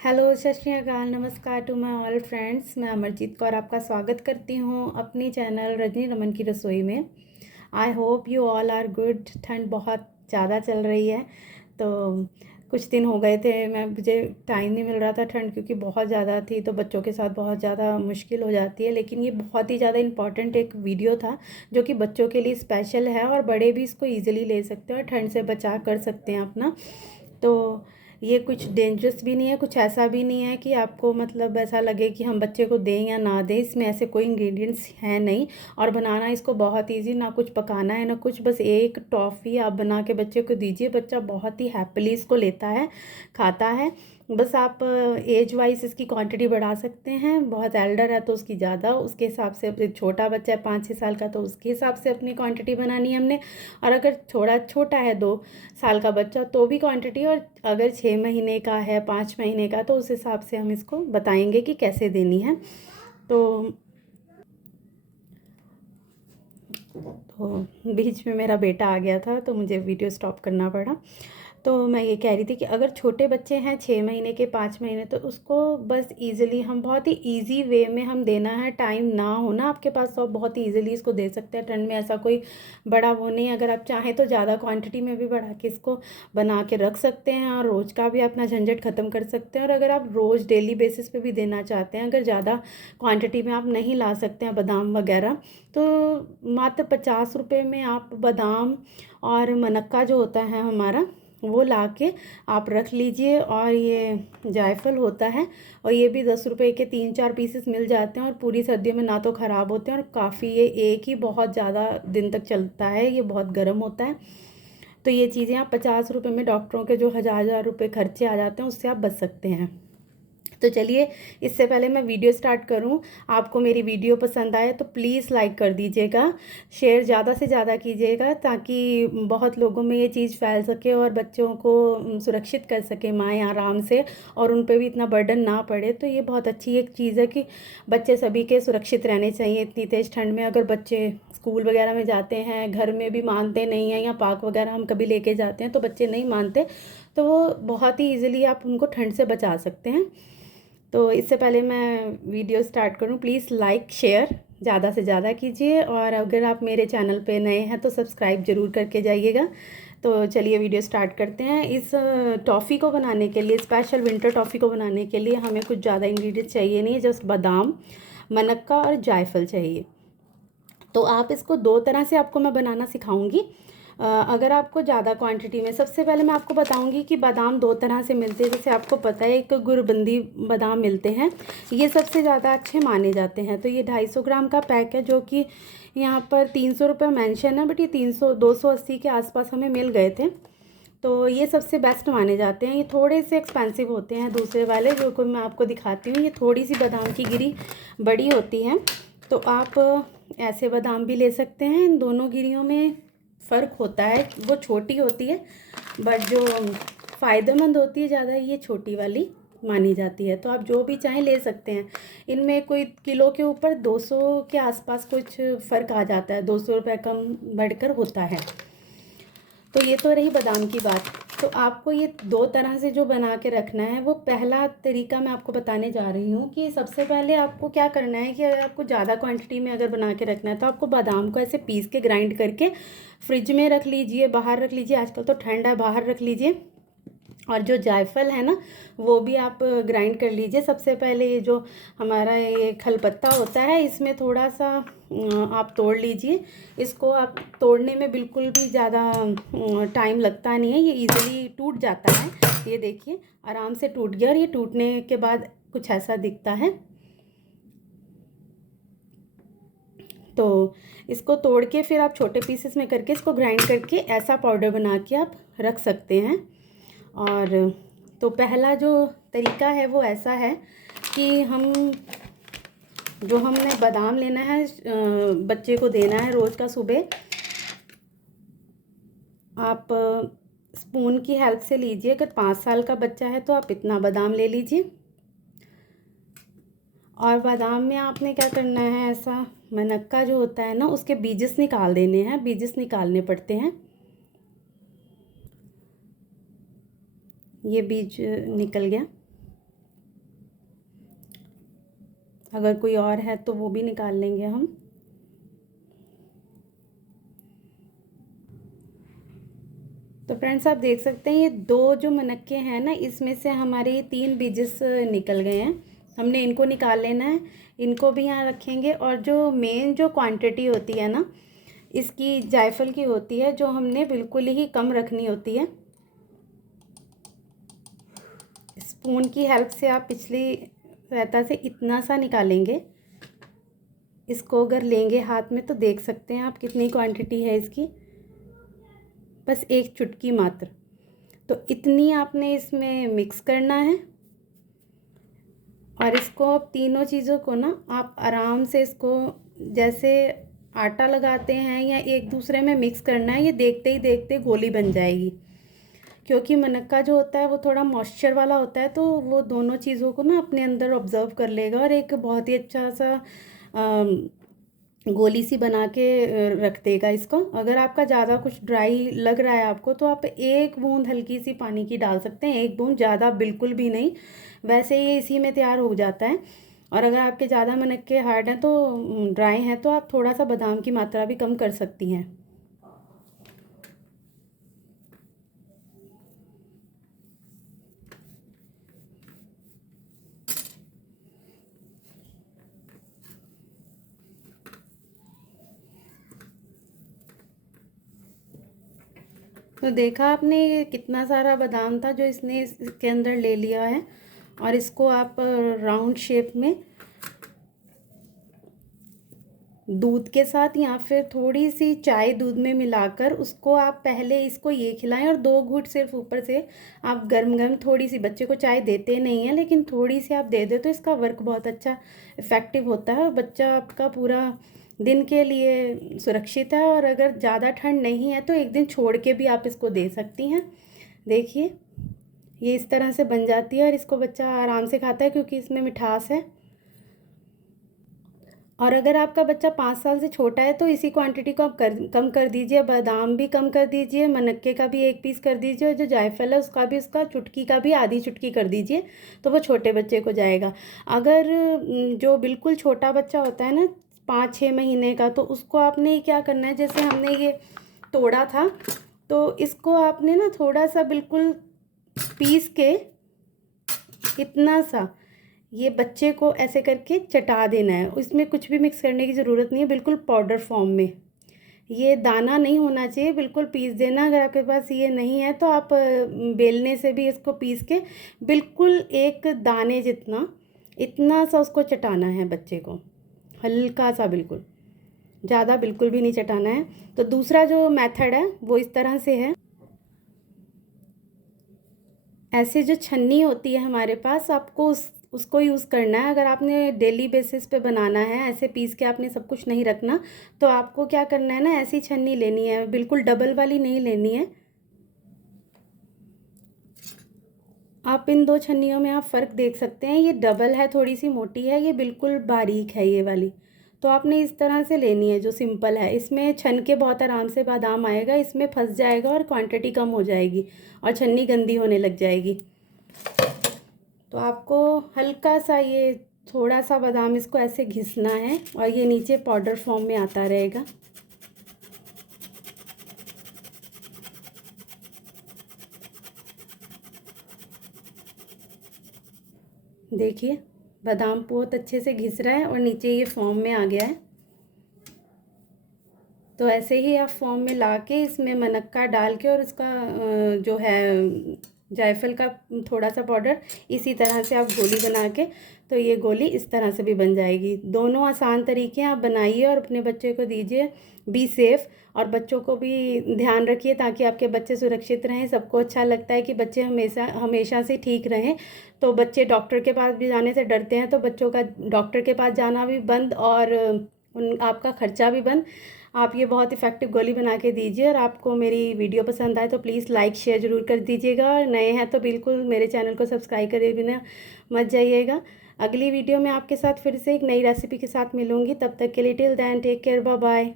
Hello, सत श्री अकाल, नमस्कार टू माय ऑल फ्रेंड्स। मैं अमरजीत कौर आपका स्वागत करती हूँ अपनी चैनल रजनी रमन की रसोई में। I hope you all are good. ठंड बहुत ज़्यादा चल रही है, तो कुछ दिन हो गए थे मुझे टाइम नहीं मिल रहा था ठंड क्योंकि बहुत ज़्यादा थी, तो बच्चों के साथ बहुत ज़्यादा मुश्किल हो जाती है। लेकिन ये बहुत ही ज़्यादा इम्पॉर्टेंट एक वीडियो था जो कि बच्चों के लिए स्पेशल है और बड़े भी इसको ईजिली ले सकते हैं और ठंड से बचाव कर सकते हैं अपना। तो ये कुछ डेंजरस भी नहीं है, कुछ ऐसा भी नहीं है कि आपको मतलब ऐसा लगे कि हम बच्चे को दें या ना दें। इसमें ऐसे कोई इंग्रेडिएंट्स हैं नहीं और बनाना इसको बहुत इजी, ना कुछ पकाना है ना कुछ, बस एक टॉफ़ी आप बना के बच्चे को दीजिए, बच्चा बहुत ही हैप्पीली इसको लेता है, खाता है। बस आप एज वाइज इसकी क्वांटिटी बढ़ा सकते हैं। बहुत एल्डर है तो उसकी ज़्यादा, उसके हिसाब से, छोटा बच्चा है 5-6 साल का तो उसके हिसाब से अपनी क्वांटिटी बनानी है हमने। और अगर थोड़ा छोटा है 2 साल का बच्चा तो भी क्वांटिटी, और अगर 6 महीने का है, 5 महीने का, तो उस हिसाब से हम इसको बताएंगे कि कैसे देनी है। तो बीच में मेरा बेटा आ गया था तो मुझे वीडियो स्टॉप करना पड़ा। तो मैं ये कह रही थी कि अगर छोटे बच्चे हैं 6 महीने के, 5 महीने, तो उसको बस इजीली हम बहुत ही इजी वे में हम देना है। टाइम ना होना आपके पास तो आप बहुत ही इजीली इसको दे सकते हैं। ठंड में ऐसा कोई बड़ा वो नहीं है। अगर आप चाहें तो ज़्यादा क्वांटिटी में भी बढ़ा के इसको बना के रख सकते हैं और रोज़ का भी अपना झंझट ख़त्म कर सकते हैं। और अगर आप रोज़ डेली बेसिस पे भी देना चाहते हैं, अगर ज़्यादा क्वांटिटी में आप नहीं ला सकते हैं बादाम वगैरह, तो मात्र 50 रुपये में आप बादाम और मनक्का जो होता है हमारा, वो ला के आप रख लीजिए। और ये जायफल होता है, और ये भी 10 रुपये के 3-4 पीसेस मिल जाते हैं और पूरी सर्दियों में ना तो ख़राब होते हैं और काफ़ी, ये एक ही बहुत ज़्यादा दिन तक चलता है, ये बहुत गर्म होता है। तो ये चीज़ें आप 50 रुपये में, डॉक्टरों के जो हज़ार हज़ार रुपये खर्चे आ जाते हैं उससे आप बच सकते हैं। तो चलिए, इससे पहले मैं वीडियो स्टार्ट करूं, आपको मेरी वीडियो पसंद आए तो प्लीज़ लाइक कर दीजिएगा, शेयर ज़्यादा से ज़्यादा कीजिएगा ताकि बहुत लोगों में ये चीज़ फैल सके और बच्चों को सुरक्षित कर सके माएँ आराम से, और उन पे भी इतना बर्डन ना पड़े। तो ये बहुत अच्छी एक चीज़ है कि बच्चे सभी के सुरक्षित रहने चाहिए इतनी तेज़ ठंड में। अगर बच्चे स्कूल वगैरह में जाते हैं, घर में भी मानते नहीं हैं, या पार्क वगैरह हम कभी लेके जाते हैं तो बच्चे नहीं मानते, तो वो बहुत ही ईजिली आप उनको ठंड से बचा सकते हैं। तो इससे पहले मैं वीडियो स्टार्ट करूं, प्लीज़ लाइक शेयर ज़्यादा से ज़्यादा कीजिए, और अगर आप मेरे चैनल पे नए हैं तो सब्सक्राइब ज़रूर करके जाइएगा। तो चलिए वीडियो स्टार्ट करते हैं। इस टॉफ़ी को बनाने के लिए, स्पेशल विंटर टॉफ़ी को बनाने के लिए हमें कुछ ज़्यादा इंग्रेडिएंट्स चाहिए नहीं है, जस्ट बादाम, मनक्का और जायफल चाहिए। तो आप इसको 2 तरह से आपको मैं बनाना सिखाऊंगी। अगर आपको ज़्यादा क्वांटिटी में, सबसे पहले मैं आपको बताऊंगी कि बादाम 2 तरह से मिलते हैं। जैसे आपको पता है, एक गुरबंदी बादाम मिलते हैं, ये सबसे ज़्यादा अच्छे माने जाते हैं। तो ये 250 ग्राम का पैक है, जो कि यहाँ पर 300 रुपये मैंशन है, बट ये 280 के आसपास हमें मिल गए थे। तो ये सबसे बेस्ट माने जाते हैं। ये थोड़े से एक्सपेंसिव होते हैं दूसरे वाले, जो कि मैं आपको दिखाती हूँ। ये थोड़ी सी बादाम की गिरी बड़ी होती है, तो आप ऐसे बादाम भी ले सकते हैं। इन दोनों गिरियों में फ़र्क होता है, वो छोटी होती है, बट जो फ़ायदेमंद होती है ज़्यादा, ये छोटी वाली मानी जाती है। तो आप जो भी चाहें ले सकते हैं। इनमें कोई किलो के ऊपर 200 के आसपास कुछ फ़र्क आ जाता है, 200 रुपये कम बढ़कर होता है। तो ये तो रही बादाम की बात। तो आपको ये 2 तरह से जो बना के रखना है, वो पहला तरीका मैं आपको बताने जा रही हूँ कि सबसे पहले आपको क्या करना है कि अगर आपको ज़्यादा क्वांटिटी में अगर बना के रखना है तो आपको बादाम को ऐसे पीस के ग्राइंड करके फ्रिज में रख लीजिए, बाहर रख लीजिए, आजकल तो ठंड है, बाहर रख लीजिए। और जो जायफल है ना, वो भी आप ग्राइंड कर लीजिए। सबसे पहले ये जो हमारा ये खलपत्ता होता है, इसमें थोड़ा सा आप तोड़ लीजिए। इसको आप तोड़ने में बिल्कुल भी ज़्यादा टाइम लगता नहीं है, ये इजीली टूट जाता है। ये देखिए, आराम से टूट गया, और ये टूटने के बाद कुछ ऐसा दिखता है। तो इसको तोड़ के फिर आप छोटे पीसेस में करके इसको ग्राइंड करके ऐसा पाउडर बना के आप रख सकते हैं। और तो पहला जो तरीका है वो ऐसा है कि जो हमने बादाम लेना है, बच्चे को देना है रोज़ का सुबह, आप स्पून की हेल्प से लीजिए। अगर 5 साल का बच्चा है तो आप इतना बादाम ले लीजिए। और बादाम में आपने क्या करना है, ऐसा मनक्का जो होता है ना, उसके बीजस निकाल देने हैं, बीजस निकालने पड़ते हैं। ये बीज निकल गया। अगर कोई और है तो वो भी निकाल लेंगे हम। तो फ्रेंड्स आप देख सकते हैं ये 2 जो मनक्के हैं ना, इसमें से हमारे 3 बीजेस निकल गए हैं। हमने इनको निकाल लेना है, इनको भी यहाँ रखेंगे। और जो मेन जो क्वांटिटी होती है ना इसकी, जायफल की होती है, जो हमने बिल्कुल ही कम रखनी होती है। स्पून की हेल्प से आप पिछली सहायता से इतना सा निकालेंगे। इसको अगर लेंगे हाथ में तो देख सकते हैं आप कितनी क्वांटिटी है इसकी, बस 1 चुटकी मात्र। तो इतनी आपने इसमें मिक्स करना है। और इसको अब तीनों चीज़ों को ना आप आराम से इसको जैसे आटा लगाते हैं या एक दूसरे में मिक्स करना है। ये देखते ही देखते गोली बन जाएगी, क्योंकि मनक्का जो होता है वो थोड़ा मॉइस्चर वाला होता है, तो वो दोनों चीज़ों को ना अपने अंदर ऑब्जर्व कर लेगा और एक बहुत ही अच्छा सा गोली सी बना के रख देगा इसको। अगर आपका ज़्यादा कुछ ड्राई लग रहा है आपको, तो आप 1 बूंद हल्की सी पानी की डाल सकते हैं, 1 बूंद, ज़्यादा बिल्कुल भी नहीं। वैसे ये इसी में तैयार हो जाता है। और अगर आपके ज़्यादा मनक्के हार्ड हैं तो ड्राई हैं तो आप थोड़ा सा बादाम की मात्रा भी कम कर सकती हैं। तो देखा आपने ये कितना सारा बादाम था जो इसने इसके अंदर ले लिया है। और इसको आप राउंड शेप में दूध के साथ या फिर थोड़ी सी चाय दूध में मिलाकर उसको आप पहले इसको ये खिलाएं और 2 घूंट सिर्फ ऊपर से आप गर्म गर्म थोड़ी सी, बच्चे को चाय देते नहीं हैं लेकिन थोड़ी सी आप दे दे तो इसका वर्क बहुत अच्छा इफ़ेक्टिव होता है और बच्चा आपका पूरा दिन के लिए सुरक्षित है। और अगर ज़्यादा ठंड नहीं है तो 1 दिन छोड़ के भी आप इसको दे सकती हैं। देखिए ये इस तरह से बन जाती है और इसको बच्चा आराम से खाता है क्योंकि इसमें मिठास है। और अगर आपका बच्चा 5 साल से छोटा है तो इसी क्वांटिटी को आप कम कर दीजिए। बादाम भी कम कर दीजिए, मनक्के का भी 1 पीस कर दीजिए और जो जायफल है उसका भी, उसका चुटकी का भी आधी चुटकी कर दीजिए, तो वो छोटे बच्चे को जाएगा। अगर जो बिल्कुल छोटा बच्चा होता है ना 5-6 महीने का, तो उसको आपने क्या करना है, जैसे हमने ये तोड़ा था तो इसको आपने ना थोड़ा सा बिल्कुल पीस के इतना सा ये बच्चे को ऐसे करके चटा देना है। इसमें कुछ भी मिक्स करने की ज़रूरत नहीं है, बिल्कुल पाउडर फॉर्म में। ये दाना नहीं होना चाहिए, बिल्कुल पीस देना। अगर आपके पास ये नहीं है तो आप बेलने से भी इसको पीस के बिल्कुल एक दाने जितना, इतना सा उसको चटाना है बच्चे को, हल्का सा, बिल्कुल ज़्यादा बिल्कुल भी नहीं चटाना है। तो दूसरा जो मेथड है वो इस तरह से है। ऐसे जो छन्नी होती है हमारे पास, आपको उसको यूज़ करना है। अगर आपने डेली बेसिस पे बनाना है, ऐसे पीस के आपने सब कुछ नहीं रखना, तो आपको क्या करना है ना, ऐसी छन्नी लेनी है, बिल्कुल डबल वाली नहीं लेनी है। आप इन 2 छन्नियों में आप फ़र्क देख सकते हैं, ये डबल है, थोड़ी सी मोटी है, ये बिल्कुल बारीक है ये वाली। तो आपने इस तरह से लेनी है जो सिंपल है। इसमें छन के बहुत आराम से बादाम आएगा, इसमें फंस जाएगा और क्वांटिटी कम हो जाएगी और छन्नी गंदी होने लग जाएगी। तो आपको हल्का सा ये थोड़ा सा बादाम इसको ऐसे घिसना है और ये नीचे पाउडर फॉर्म में आता रहेगा। देखिए बादाम बहुत अच्छे से घिस रहा है और नीचे ये फॉर्म में आ गया है। तो ऐसे ही आप फॉर्म में ला के इसमें मनक्का डाल के और उसका जो है जायफल का थोड़ा सा पाउडर, इसी तरह से आप गोली बना के, तो ये गोली इस तरह से भी बन जाएगी। दोनों आसान तरीके आप बनाइए और अपने बच्चे को दीजिए। बी सेफ़, और बच्चों को भी ध्यान रखिए ताकि आपके बच्चे सुरक्षित रहें। सबको अच्छा लगता है कि बच्चे हमेशा हमेशा से ठीक रहें, तो बच्चे डॉक्टर के पास भी जाने से डरते हैं, तो बच्चों का डॉक्टर के पास जाना भी बंद और आपका ख़र्चा भी बंद। आप ये बहुत इफ़ेक्टिव गोली बना के दीजिए। और आपको मेरी वीडियो पसंद आए तो प्लीज़ लाइक शेयर ज़रूर कर दीजिएगा, और नए हैं तो बिल्कुल मेरे चैनल को सब्सक्राइब करे बिना मत जाइएगा। अगली वीडियो में आपके साथ फिर से एक नई रेसिपी के साथ मिलूँगी। तब तक के लिए till then take care, bye bye.